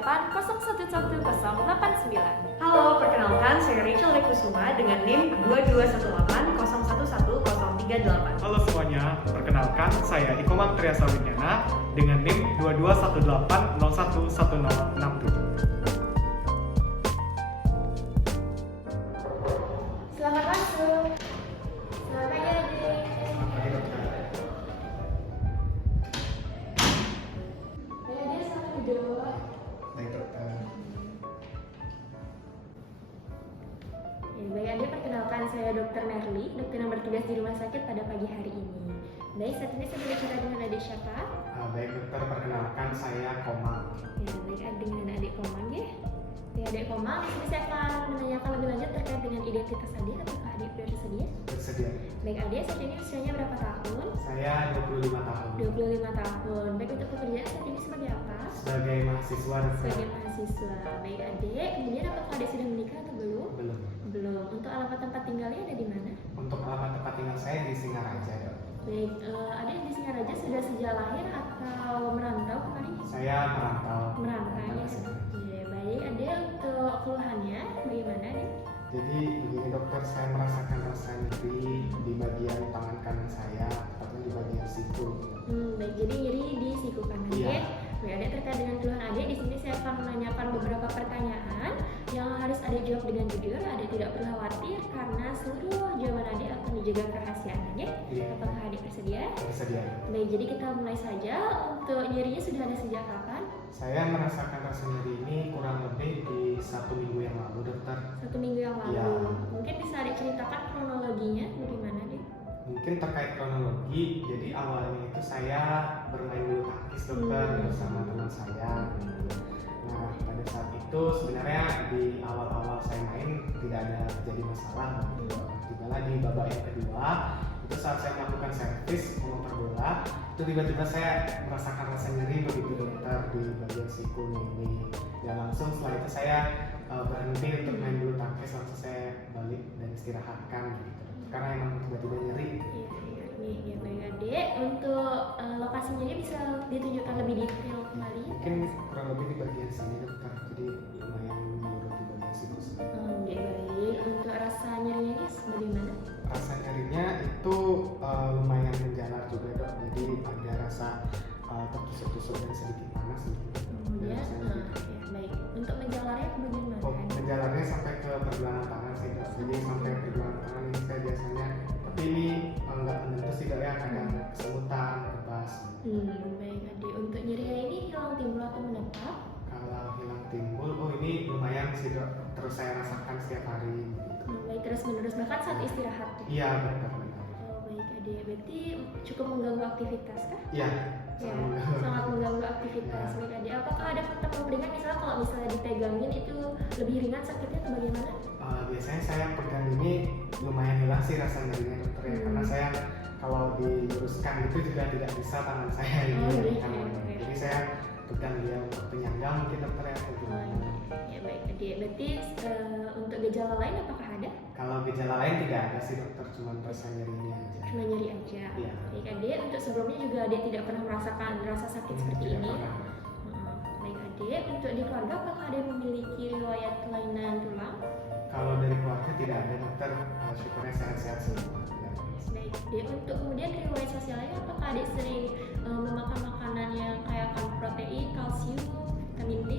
0218011089. Halo, perkenalkan saya Rachel Rekusuma dengan NIM 2218011038. Halo semuanya, perkenalkan saya Ikoman Triasa Winyana dengan NIM 2218011067. Selamat masuk. Selamat pagi adik. Pagi dokter. Baik adik, selamat duduk. Baik dokter. Baik adik, perkenalkan saya Dr. Merly, dokter yang bertugas di rumah sakit pada pagi hari ini. Baik, saat ini saya berbicara dengan adik siapa? Baik dokter, perkenalkan saya Komang. Ya, baik adik dengan adik Komang ya. Ya, adik Komang, di sini saya akan menanyakan lebih lanjut terkait dengan identitas adik. Apakah adik sudah bersedia? Bersedia. Baik adik, saat ini usianya berapa tahun? Saya 25 tahun. 25 tahun. Baik, untuk pekerjaan saat ini sebagai apa? Sebagai mahasiswa dokter. Sebagai mahasiswa. Baik adik, kemudian apakah adik sudah menikah atau belum? Belum. Belum. Untuk alamat tempat tinggalnya ada di mana? Untuk alamat tempat tinggal saya di Singaraja dok. Baik, adik di Singaraja sudah sejak lahir atau merantau kemarin? Saya merantau. Merantau ya. Iya, baik adik, untuk keluhannya bagaimana adik? Jadi begini dokter, saya merasakan rasa nyeri di bagian tangan kanan saya, tepatnya di bagian siku. Baik, jadi nyeri di siku kanan Iya. ya. Baik adik, terkait dengan keluhan adik, di sini saya akan menanyakan beberapa pertanyaan yang harus adik jawab dengan jujur. Adik tidak perlu khawatir karena seluruh jawaban adik akan dijaga kerahasiaan adik. Iya. Apakah adik bersedia? Bersedia. Baik, jadi kita mulai saja. Untuk nyerinya sudah ada sejak kapan? Saya merasakan rasa nyeri ini kurang lebih di 1 minggu yang lalu dokter. 1 minggu yang lalu. Iya. Mungkin bisa adik ceritakan kronologinya bagaimana adik? Mungkin terkait kronologi, jadi awalnya itu saya bermain bulu tangkis dokter bersama teman saya. Nah pada saat itu sebenarnya di awal-awal saya main tidak ada terjadi masalah gitu. Tibalah di babak yang kedua, itu saat saya melakukan servis memutar bola, itu tiba-tiba saya merasakan rasa nyeri begitu dokter di bagian sikunya ini. Dan langsung setelah itu saya berhenti untuk main bulu tangkis, langsung saya balik dan istirahatkan gitu. Karena emang tiba-tiba nyeri. Iya, baik adik. Untuk lokasi nyeri bisa ditunjukkan lebih detail kembali? Mungkin kurang lebih di bagian sini dokter, jadi lumayan menurut di bagian siku sini. Iya, baik. Untuk rasa nyerinya ini bagaimana? Rasa nyerinya itu lumayan menjalar juga dok, jadi ada rasa tertusuk-tusuk dan sedikit panas gitu. Dan Ya, rasanya gitu. ya, baik. Untuk menjalarnya bagaimana? Oh, menjalarnya sampai ke pergelangan tangan sih dok, jadi sampai pergelangan tangan ini saya biasanya, tapi ini nggak menentu sih dok ya, kadang kesemutan, kebas. Baik adik. Untuk nyerinya ini hilang timbul atau menetap? Kalau hilang timbul, oh ini lumayan sih dok, terus saya rasakan setiap hari gitu. Baik, terus menerus bahkan saat istirahat. Iya benar-benar. Oh, baik adik. Berarti cukup mengganggu aktivitas kah? Iya. Ya, sangat mengganggu aktivitas. Baik adik. Apakah ada faktor pemberingan, misalnya kalau misalnya dipegangin itu lebih ringan sakitnya atau bagaimana? Biasanya saya pegang ini lumayan hilang sih rasa nyerinya dokter ya, karena saya kalau diluruskan itu juga tidak bisa tangan saya ini iya, kanan. iya. Jadi saya pegang dia untuk penyangga mungkin dokter ya atau gimana. Ya baik adik. Berarti untuk gejala lain apakah ada? Kalau gejala lain tidak ada sih dokter, cuma rasa nyeri ini aja. Cuma nyeri aja. Iya. Baik adik. Untuk sebelumnya juga adik tidak pernah merasakan rasa sakit seperti Tidak ini. pernah. Baik adik. Untuk di keluarga apakah ada yang memiliki riwayat kelainan tulang? Kalau dari keluarga tidak ada dokter, syukurnya sehat-sehat semua. Tidak ada. Baik adik. Untuk kemudian riwayat sosialnya, apakah adik sering memakan makanan yang kaya kandung protein, kalsium, vitamin D?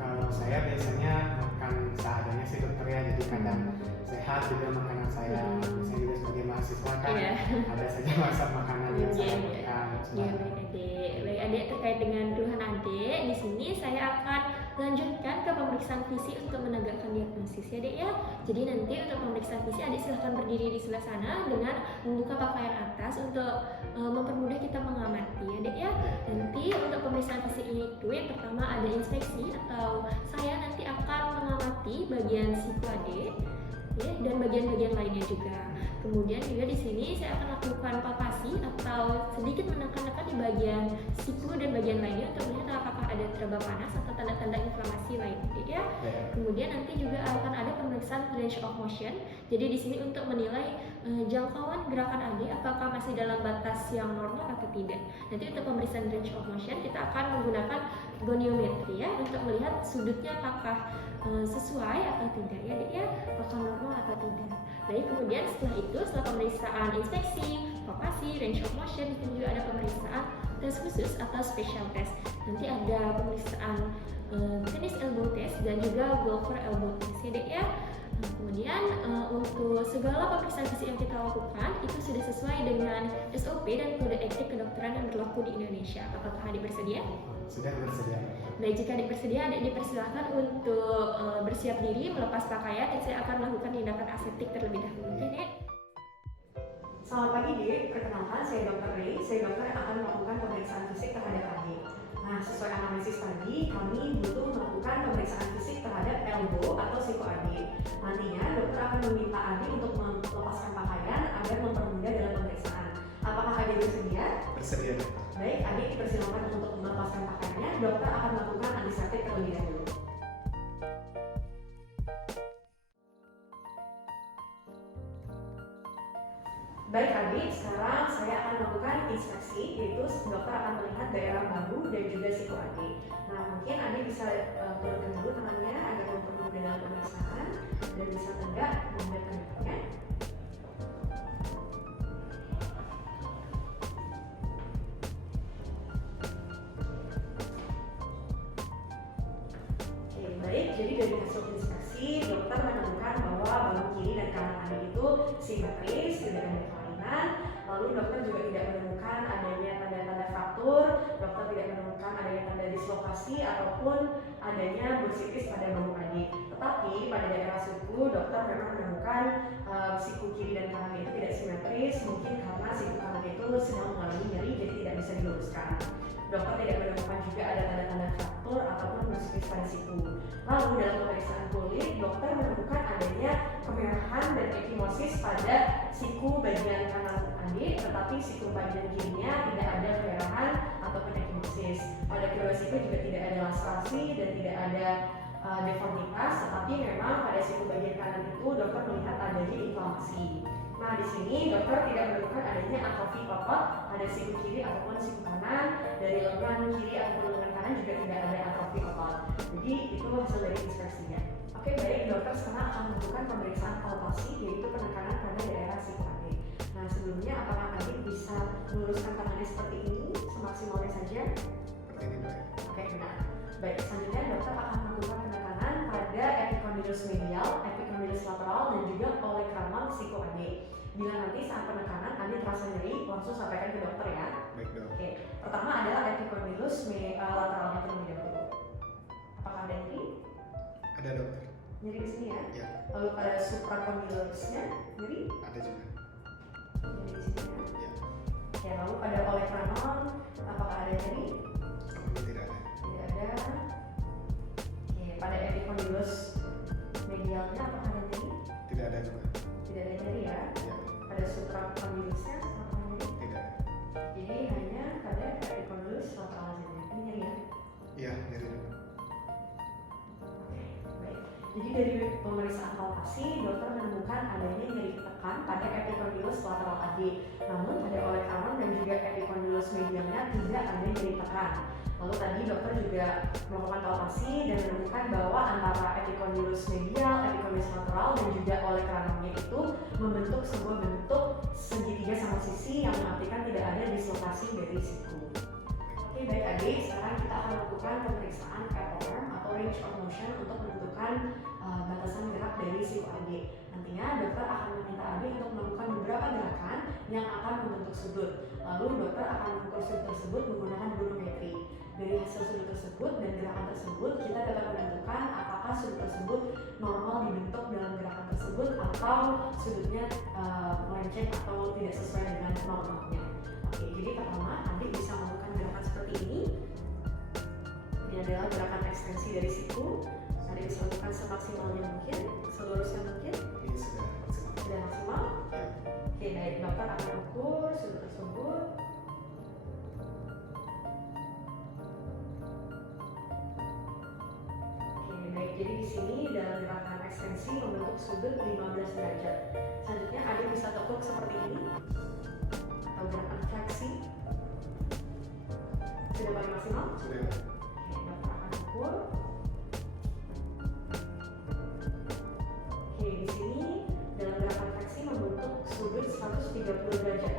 Kalau saya biasanya makan seadanya sih dokter ya, jadi kadang sehat juga makanan saya. Biasanya juga sebagai mahasiswa kan Iya. ada saja masak makanan yang saya Iya. makan. Ya baik adik. Baik adik, terkait dengan keluhan adik, di sini saya akan lanjutkan ke pemeriksaan visi untuk menegakkan diagnosis ya dek ya. Jadi nanti untuk pemeriksaan visi adik silahkan berdiri di sebelah sana dengan membuka pakaian atas untuk mempermudah kita mengamati ya dek ya. Nanti untuk pemeriksaan visi ini itu yang pertama ada inspeksi atau saya nanti akan mengamati bagian siku adik ya, dan bagian-bagian lainnya juga. Kemudian juga di sini saya akan lakukan palpasi atau sedikit menekan-nekan di bagian siku dan bagian lainnya untuk melihat apakah ada teraba panas atau tanda-tanda inflamasi lain, ya. Kemudian nanti juga akan ada pemeriksaan range of motion. Jadi di sini untuk menilai jangkauan gerakan adik apakah masih dalam batas yang normal atau tidak. Nanti untuk pemeriksaan range of motion kita akan menggunakan goniometri ya untuk melihat sudutnya apakah sesuai atau tidak ya Dek ya, apakah normal atau tidak. Baik, kemudian setelah pemeriksaan inspeksi, palpasi, range of motion, itu juga ada pemeriksaan tes khusus atau special test. Nanti ada pemeriksaan tennis elbow test dan juga golfer elbow test ya Dek ya. Nah, kemudian untuk segala pemeriksaan fisik yang kita lakukan itu sudah sesuai dengan SOP dan kode etik kedokteran yang berlaku di Indonesia. Apakah adik bersedia? Sudah bersedia. Baik, jika adik bersedia, adik dipersilakan untuk bersiap diri, melepas pakaian, dan saya akan melakukan tindakan aseptik terlebih dahulu. Oke, Dek? Selamat pagi Dek, perkenalkan saya Dr. Ray. Saya dokter yang akan melakukan pemeriksaan fisik terhadap adik. Nah, sesuai analisis tadi, kami butuh melakukan pemeriksaan fisik terhadap elbow atau siku adik. Nantinya, dokter akan meminta adik untuk melepaskan pakaian agar mempermudah dalam pemeriksaan. Apakah adik bersedia? Bersedia. Baik, adik dipersilakan untuk melepaskan pakaiannya. Dokter akan melakukan antiseptik terlebih dahulu. Baik adik, sekarang saya akan melakukan inspeksi, yaitu dokter akan melihat daerah bahu dan juga siku adik. Nah, mungkin adik bisa turunkan dulu tangannya agar mempermudah dalam pemeriksaan dan bisa tegak menghadap ke depannya. Oke, baik. Jadi dari hasil inspeksi, dokter menemukan bahwa bahu kiri dan kanan adik itu simetris, tidak ada kelainan. Lalu dokter juga tidak menemukan adanya tanda-tanda fraktur, dokter tidak menemukan adanya tanda dislokasi ataupun adanya bursitis pada bahu adik. Tetapi pada daerah siku, dokter memang menemukan siku kiri dan kanan itu tidak simetris, mungkin karena siku kanan itu sedang mengalami nyeri jadi tidak bisa diluruskan. Dokter tidak menemukan juga ada tanda-tanda fraktur ataupun bursitis pada siku. Lalu dalam pemeriksaan kulit, dokter menemukan adanya kemerahan dan ekimosis pada siku bagian kanan adik, tetapi siku bagian kirinya tidak ada kemerahan ataupun ekimosis. Pada kedua siku juga tidak ada lastrasi dan tidak ada deformitas, tetapi memang pada siku bagian kanan itu dokter melihat adanya inflamasi. Nah, di sini dokter tidak menemukan adanya atrofi otot pada siku kiri ataupun siku kanan. Dari lengan kiri ataupun lengan kanan juga tidak ada atrofi otot. Jadi itu hasil dari inspeksinya. Oke, baik, dokter sekarang akan melakukan pemeriksaan palpasi, yaitu penekanan pada daerah siku adik. Nah, sebelumnya apakah adik bisa meluruskan tangannya seperti ini semaksimalnya saja? Seperti ini, Dok. Oke, benar. Baik, selanjutnya dokter akan melakukan penekanan pada epicondylus medial, epicondylus lateral, dan juga oleh kramang siku adik. Bila nanti saat penekanan adik terasa nyeri, langsung sampaikan ke dokter ya. Baik, Dok. Oke, pertama adalah epicondylus lateralnya terlebih dahulu. Apakah ada nyeri? Ada, Dokter. Nyeri di sini ya? Ya, Lalu pada supracondylusnya nyeri? ada juga. Nyeri di sini ya? Ya, Oke, lalu pada oleh kramang, apakah ada nyeri? seperti tidak ada. Tidak ada. Oke, pada epicondylus medialnya apakah ada nyeri? Tidak ada juga. Tidak ada nyeri ya. Ya, Pada supracondylusnya apakah ada nyeri? tidak ada. Jadi hanya pada epicondylus lateral saja. Ini nyeri ya. Iya, nyeri juga. Oke, baik. Jadi dari pemeriksaan palpasi, dokter menemukan adanya nyeri tekan pada epicondylus lateral adik. Namun pada oleh kramang dan juga epicondylus medialnya tidak ada nyeri tekan. Lalu tadi dokter juga melakukan palpasi dan menemukan bahwa antara epicondylus medial, epicondylus lateral, dan juga oleh kramangnya itu membentuk sebuah bentuk segitiga sama sisi yang mengartikan tidak ada dislokasi dari siku. Oke, baik adik, sekarang kita akan melakukan pemeriksaan ROM atau range of motion untuk menentukan batasan gerak dari siku adik. Nantinya dokter akan meminta adik untuk melakukan beberapa gerakan yang akan membentuk sudut. Lalu dokter akan mengukur sudut tersebut menggunakan volumetri. Dari hasil sudut tersebut dan gerakan tersebut, kita dapat menentukan apakah sudut tersebut normal dibentuk dalam gerakan tersebut atau sudutnya melenceng atau tidak sesuai dengan normalnya. Oke, jadi pertama adik bisa melakukan gerakan seperti ini. Ini adalah gerakan ekstensi dari siku. Adik bisa lakukan semaksimalnya mungkin, selurusnya mungkin. Ini sudah maksimal. Sudah maksimal. Ya, Oke, baik, dokter akan ukur sudut tersebut. Oke, baik, jadi di sini dalam gerakan ekstensi membentuk sudut 15 derajat. Selanjutnya adik bisa tekuk seperti ini atau gerakan fleksi. Sudah paling maksimal? Sudah. Oke, dokter akan ukur. Oke, di sini dalam gerakan fleksi membentuk sudut 130 derajat.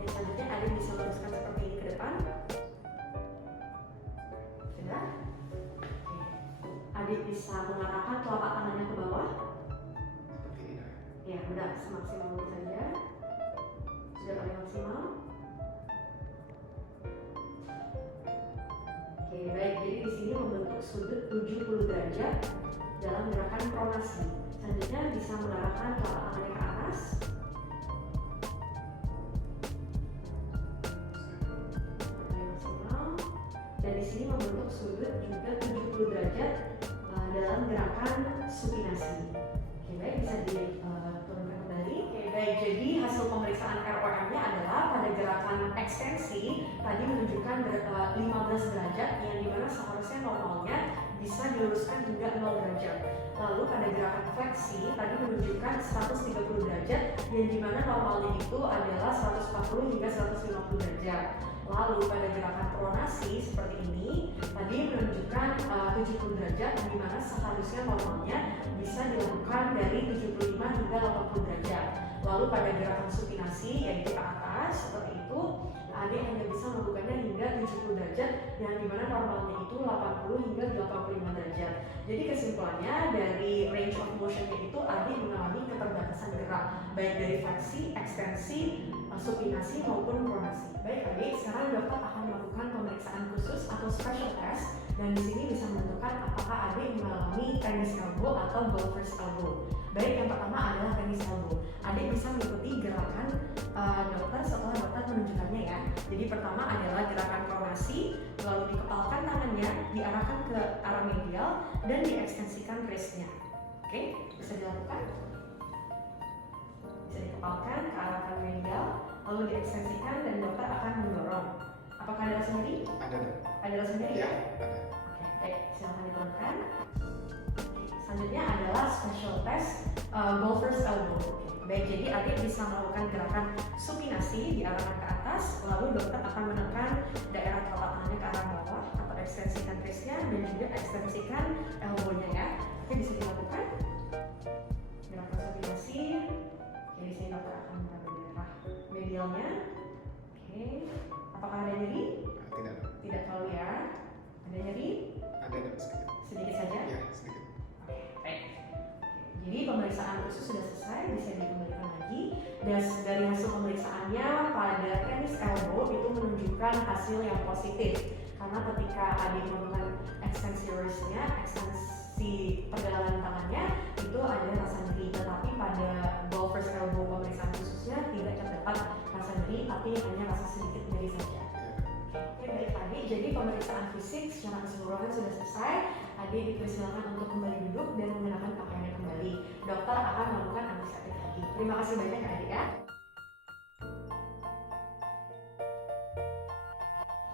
Dan selanjutnya adik bisa meluruskan seperti ini ke depan. Sudah? Oke. Adik bisa mengarahkan telapak tangannya ke bawah. Seperti ini. Ya, benar, semaksimal mungkin saja. Sudah paling maksimal. Oke, baik. Jadi di sini membentuk sudut 70 derajat dalam gerakan pronasi. Selanjutnya bisa mengarahkan telapak tangannya ke atas. Paling maksimal. Dan di sini membentuk sudut juga 70 derajat dalam gerakan supinasi. Oke, baik, bisa diturunkan kembali. Oke, baik. Jadi hasil pemeriksaan ROM-nya adalah pada gerakan ekstensi tadi menunjukkan 15 derajat yang dimana seharusnya normalnya bisa diluruskan hingga 0 derajat. Lalu pada gerakan fleksi tadi menunjukkan 130 derajat yang dimana normalnya itu adalah 140 hingga 150 derajat. Lalu pada gerakan pronasi seperti ini tadi menunjukkan 70 derajat yang dimana seharusnya normalnya bisa dilakukan dari 75 hingga 80 derajat. Lalu pada gerakan supinasi yaitu ke atas seperti itu, adik hanya bisa melakukannya hingga 70 derajat yang dimana normalnya itu 80 hingga 85 derajat. Jadi kesimpulannya dari range of motionnya itu adik mengalami keterbatasan gerak baik dari fleksi, ekstensi, supinasi maupun pronasi. Baik adik, sekarang dokter akan melakukan pemeriksaan khusus atau special test dan di sini bisa menentukan apakah adik mengalami tennis elbow atau golfer's elbow. Baik, yang pertama adalah tennis elbow. Adik bisa mengikuti gerakan dokter setelah dokter menunjukkannya ya. Jadi pertama adalah gerakan pronasi, lalu dikepalkan tangannya, diarahkan ke arah medial dan diekstensikan wristnya. Oke, bisa dilakukan? Bisa dikepalkan ke arah medial, lalu diekstensikan dan dokter akan mendorong. Apakah ada rasa nyeri? Ada. Ada rasa nyeri ya? Ada. Oke, baik, silakan diturunkan. Selanjutnya adalah special test golfer's elbow. Baik, jadi adik bisa melakukan gerakan supinasi diarahkan ke atas, lalu dokter akan menekan daerah telapak tangannya ke arah bawah atau ekstensikan wristnya dan juga ekstensikan elbow-nya ya. Oke, bisa dilakukan gerakan supinasi. Oke, di sini dokter akan mengambil daerah medialnya. Oke, apakah ada nyeri? Tidak. Tidak terlalu ya. Ada nyeri? Ada sedikit. Sedikit saja. Ya, sedikit. Baik. Jadi pemeriksaan khusus sudah selesai, bisa dikembalikan lagi. Dan dari hasil pemeriksaannya pada tennis elbow itu menunjukkan hasil yang positif. Karena ketika adik melakukan ekstensi wristnya, ekstensi pergelangan tangannya itu ada rasa nyeri. Tetapi pada golfer's elbow pemeriksaan khususnya tidak terdapat rasa nyeri, tapi hanya rasa sedikit nyeri saja. Oke, baik adik. Jadi pemeriksaan fisik secara keseluruhan sudah selesai. Adik dipersilakan untuk kembali duduk dan mengenakan pakaiannya kembali. Dokter akan melakukan anestesi lagi. Terima kasih banyak ya adik ya.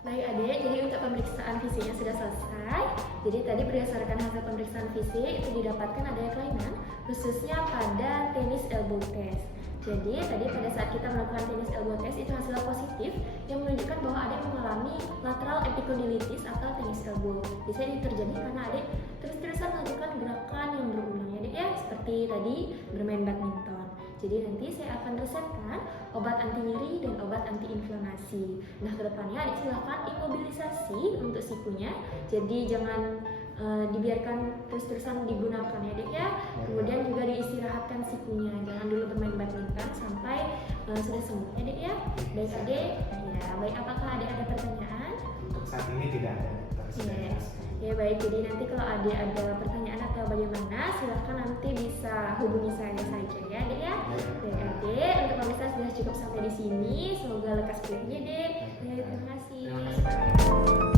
Baik adik, jadi untuk pemeriksaan fisiknya sudah selesai. Jadi tadi berdasarkan hasil pemeriksaan fisik itu didapatkan adanya kelainan khususnya pada tennis elbow test. Jadi tadi pada saat kita melakukan tennis elbow test itu hasilnya positif yang menunjukkan bahwa adik mengalami lateral epicondylitis atau tennis elbow. Biasanya ini terjadi karena adik terus-terusan melakukan gerakan yang berulang ya adik ya, seperti tadi bermain badminton. Jadi nanti saya akan resepkan obat anti nyeri dan obat anti inflamasi. Nah kedepannya adik silakan imobilisasi untuk sikunya. Jadi jangan dibiarkan terus-terusan digunakan ya dek ya. Kemudian juga diistirahatkan sikunya, jangan dulu bermain badminton sampai sudah sembuh ya dek ya. Baik adek, ya baik, apakah adek ada pertanyaan? Untuk saat ini tidak ada. Ya, ya baik, jadi nanti kalau adek ada pertanyaan atau bagaimana silahkan nanti bisa hubungi saya saja ya dek ya. Baik adek, untuk pemirsa sudah cukup sampai di sini, semoga lekas pulihnya dek. Ya, terima kasih. Terima kasih.